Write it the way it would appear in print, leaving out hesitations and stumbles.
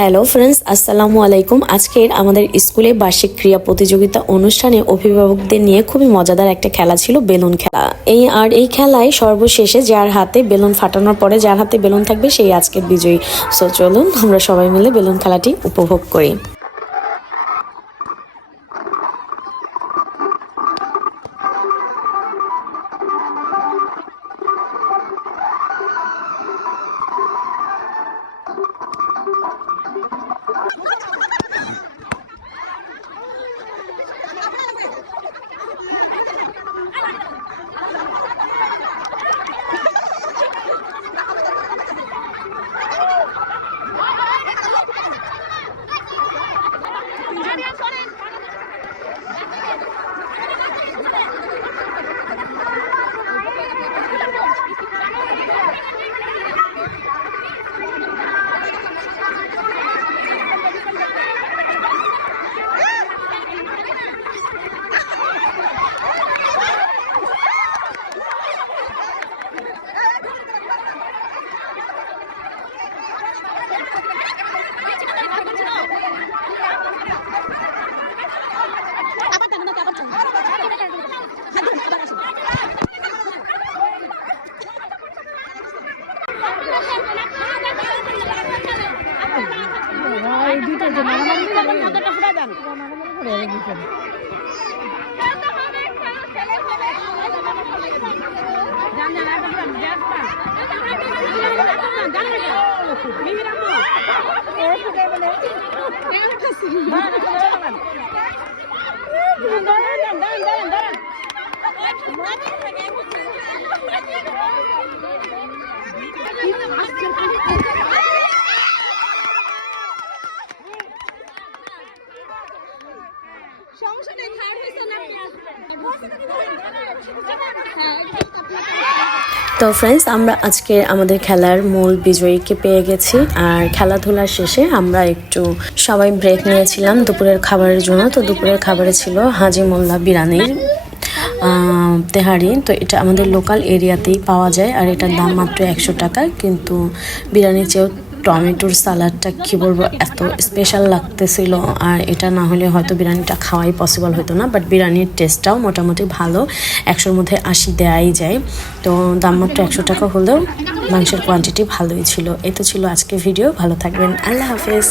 Hello friends, আসসালামু আলাইকুম। আজকের আমাদের স্কুলে বার্ষিক ক্রীড়া প্রতিযোগিতা অনুষ্ঠানে অভিভাবকদের নিয়ে খুবই মজাদার একটা খেলা ছিল, বেলুন খেলা। এই খেলায় সর্বশেষে যার হাতে বেলুন ফাটানোর পরে যার হাতে বেলুন থাকবে সেই আজকের বিজয়ী। সো চলুন আমরা সবাই মিলে বেলুন খেলাটি উপভোগ করি। তো ফ্রেন্ডস, আমরা আজকে আমাদের খেলার মূল বিজয়ীকে পেয়ে গেছি। আর খেলাধুলার শেষে আমরা একটু সবাই ব্রেক নিয়েছিলাম দুপুরের খাবারের জন্য। তো দুপুরের খাবারে ছিল হাজি মোল্লা বিরিয়ানির তেহারি। তো এটা আমাদের লোকাল এরিয়াতেই পাওয়া যায় আর এটার দাম মাত্র 100 টাকা। কিন্তু বিরিয়ানির চেয়েও টমেটোর সালাডটা কী বলবো, এত স্পেশাল লাগতেছিল। আর এটা না হলে হয়তো বিরিয়ানিটা খাওয়াই পসিবল হতো না। বাট বিরিয়ানির টেস্টটাও মোটামুটি ভালো, 100-র মধ্যে 80 দেওয়াই যায়। তো দাম মাত্র 100 টাকা হলেও মাংসের কোয়ান্টিটি ভালোই ছিল। এই তো ছিল আজকে ভিডিও। ভালো থাকবেন, আল্লাহ হাফেজ।